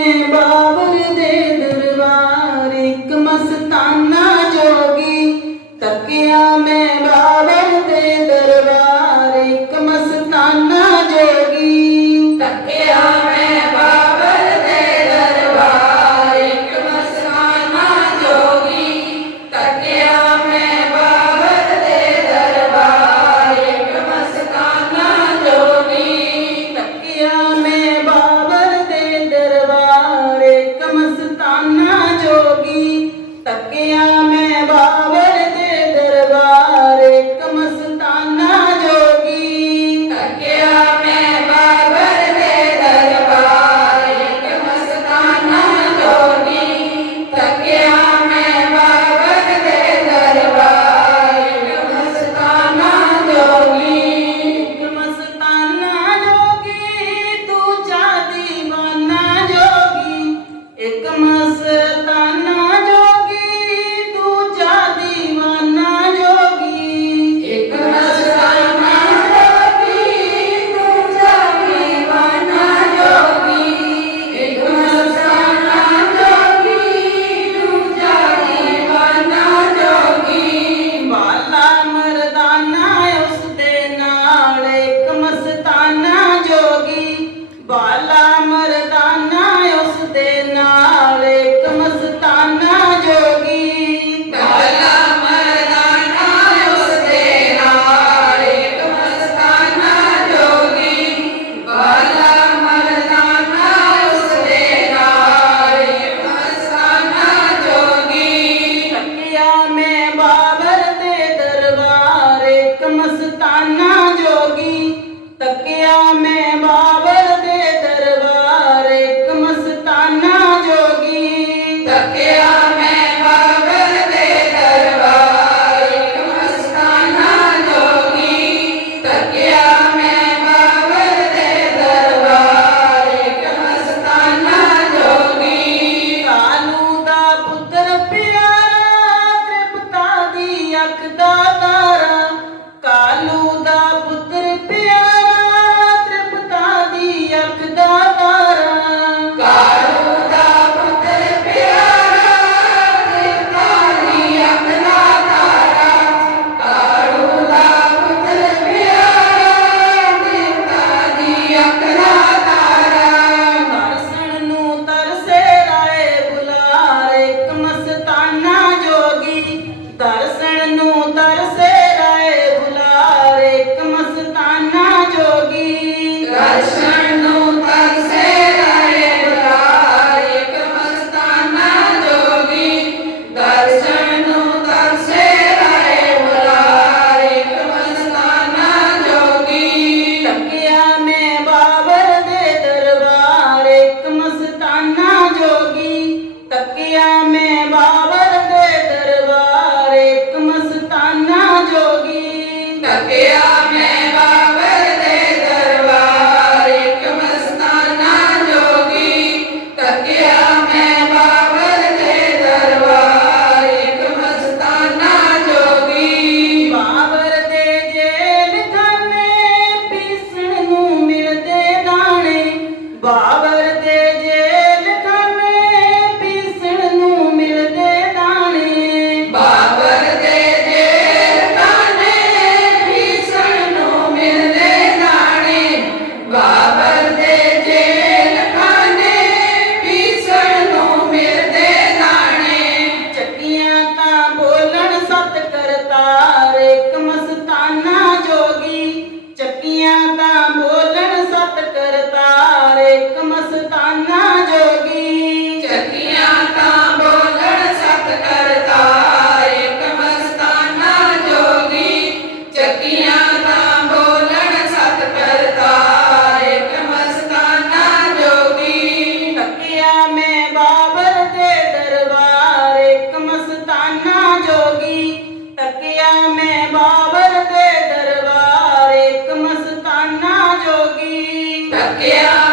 Baba. dar eu sei. Yeah.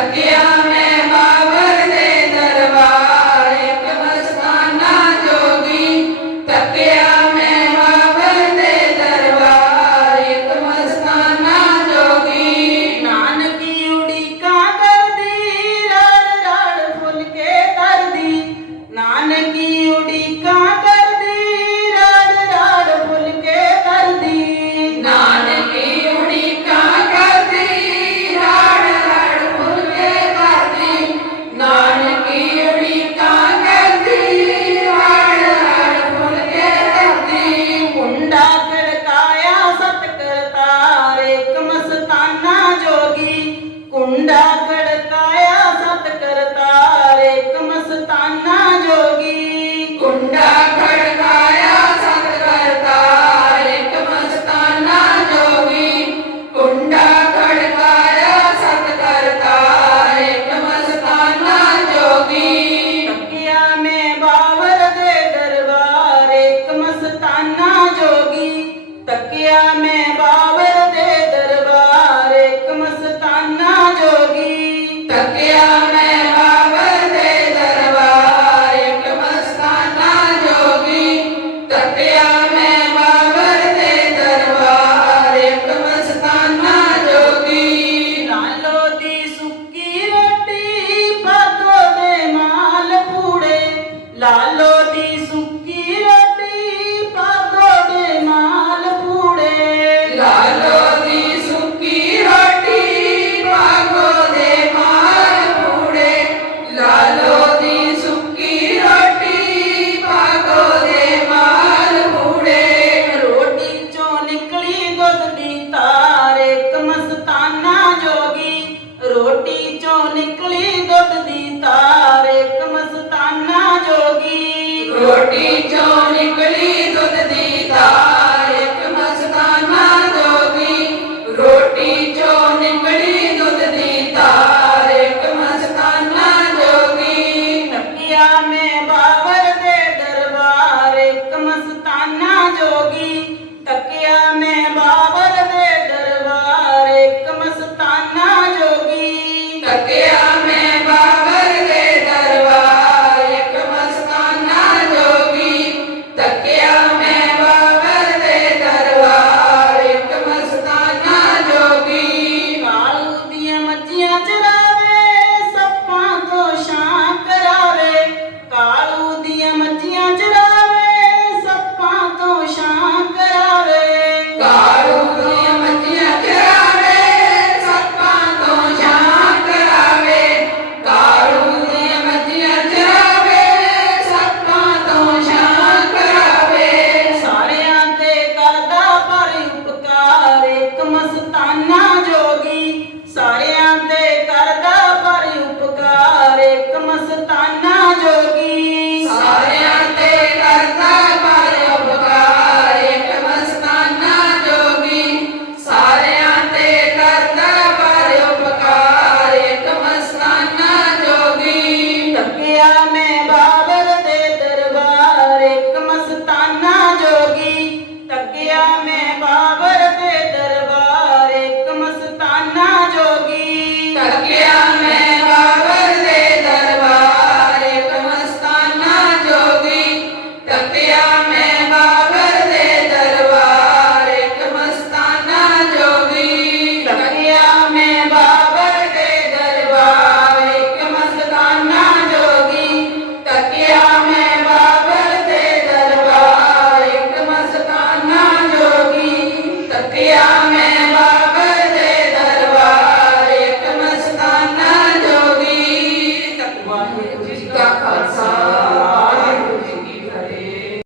ਸਕਿਆ